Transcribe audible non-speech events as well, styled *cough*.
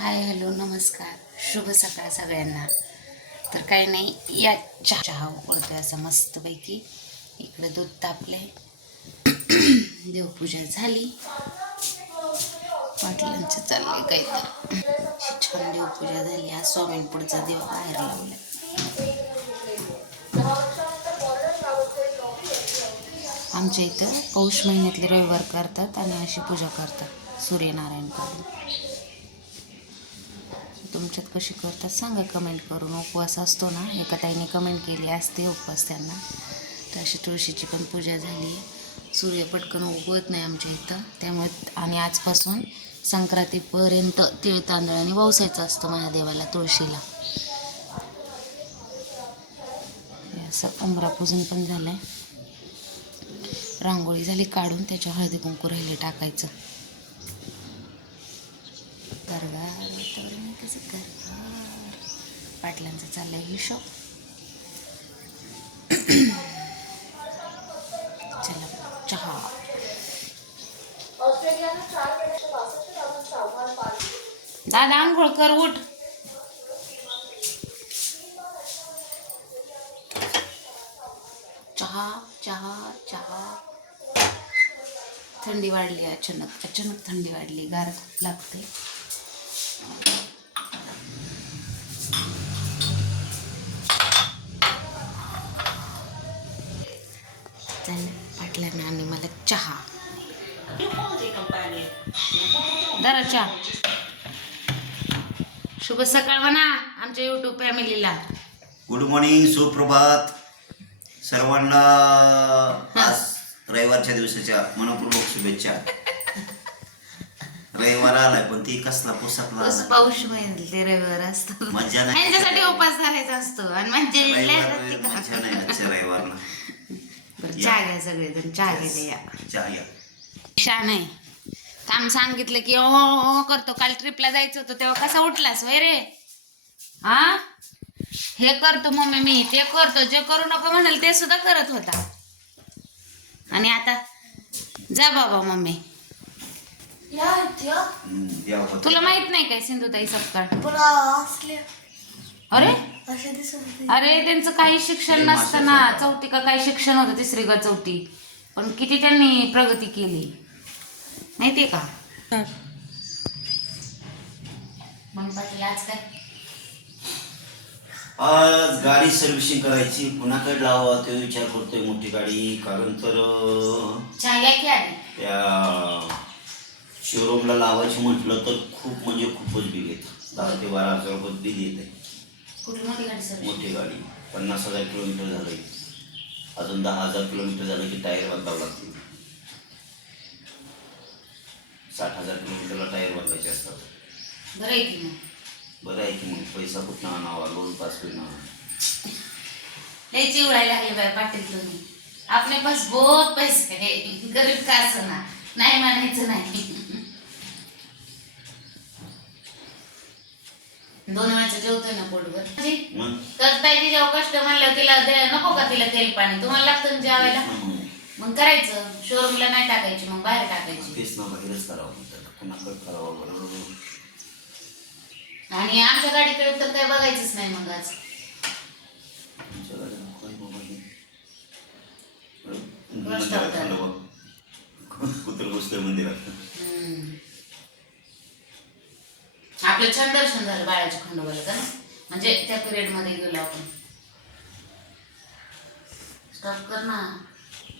Hi hello नमस्कार. शुभ सकाळ सगळ्यांना. तर काही नाही या चहा चहा उकळतोय असं मस्तपैकी. इकडे दूध तापले *clears throat* देवपूजा झाली. पाटलांचं चाललंय काही तर छान देवपूजा झाली. आज स्वामींपुढचा देव बाहेर लावला आमच्या इथं पौष महिन्यातले रविवार करतात आणि अशी पूजा करतात. सूर्यनारायणकडून तुमच्यात कशी करतात सांगा कमेंट करून. उपवास असतो ना एका ताईने कमेंट केली असते उपवास त्यांना. तर अशी तुळशीची पण पूजा झाली आहे. सूर्य पटकन उगवत नाही आमच्या इथं. त्यामुळे आणि आजपासून संक्रांतीपर्यंत तिळ तांदळाने वावसायचं असतं महादेवाला तुळशीला. हे असं उंबरा पूजन पण झालं आहे रांगोळी झाली काढून त्याच्या हळदी कुंकू राहिले टाकायचं. वातावरण आहे कसं गरगार पाटलांचं चाललंय हिशोब चला चहा. दादा आंघोळ कर उठ. चहा चहा चहा. थंडी वाढली अचानक अचानक थंडी वाढली गार खूप लागते. चल पाटल्यानं आणि मला चहा. जरा चहा. शुभ सकाळ म्हणा आमच्या युट्यूब फॅमिलीला गुड मॉर्निंग सुप्रभात. सर्वांना आज रविवारच्या दिवसाच्या मनपूर्वक शुभेच्छा. रविवार आलाय पण ती कसला पुस्तकला पाऊस पाऊस ते रविवार असतो. मज्जा नाही. त्यांच्यासाठी उपास धरायचा असतो आणि म्हणजे रविवार मज्जा नाही आजच्या रविवारला. बरं, चहा घ्या सगळेजण चहा या. चहा घ्या. छान आहे काम सांगितलं की ओ ओ, ओ करतो. काल ट्रिपला जायचं होतं तेव्हा कसा उठलास वय रे? हा? हे करतो मम्मी मी ते करतो. जे करू नको म्हणाल ते सुद्धा करत होता. आणि आता जा बाबा मम्मी. हम्म. तुला माहीत नाही काय सिंधुताई सपकाळ? अरे? अरे त्यांचं काही शिक्षण नसतं ना चौथी का काही शिक्षण होतं तिसरी का चौथी. पण किती त्यांनी प्रगती केली. माहितीये का? मग पाटील आज काय? आज गाडी सर्व्हिसिंग करायची. कुणाकडे लावा तो विचार करतोय मोठी गाडी. कारण तर चहा घ्या की आधी? त्या शोरूमला लावायची म्हटलं तर खूप म्हणजे खूपच बिल येतं. दहा ते बारा हजार रुपये बिल येते कुठली मोठी गाडी सर. मोठी गाडी. पन्नास हजार किलोमीटर झालं अजून दहा हजार किलोमीटर झालं की टायर बदलावं लागतील. साठ हजार किलोमीटरला टायर बदलायचे असतात. बरं आहे की मग? बरं आहे की मग. पैसा कुठं आणावा? लोन पास होईना लय चिवडायला लागले बाय पाटील तुम्ही. आपले पास बहुत पैसे गरीब का असं ना? नाही म्हणायचं नाही. दोन वेळचं जेवतोय ना पोटभर म्हणजे मग? करताय तिच्यावर कष्ट म्हणलं तिला दे- नको का तिला तेल पाणी? तुम्हाला लागतं ना जेवायला? मग. करायचं. शोरूमला नाही टाकायची मग बाहेर टाकायची. तेच ना बाहेरच करावं म्हणतात. कुणाकडे करावं बरोबर. आणि आमच्या गाडीकडे तर काय बघायचंच नाही मग आज. आमच्या गाडीला. आलं. कुत्र मंदिरात. हम्म. आपलं छान दर्शन झालं बाळाच्या खंडोबाला का? म्हणजे त्या पिरियडमध्ये गेलो आपण. स्टॉप कर ना.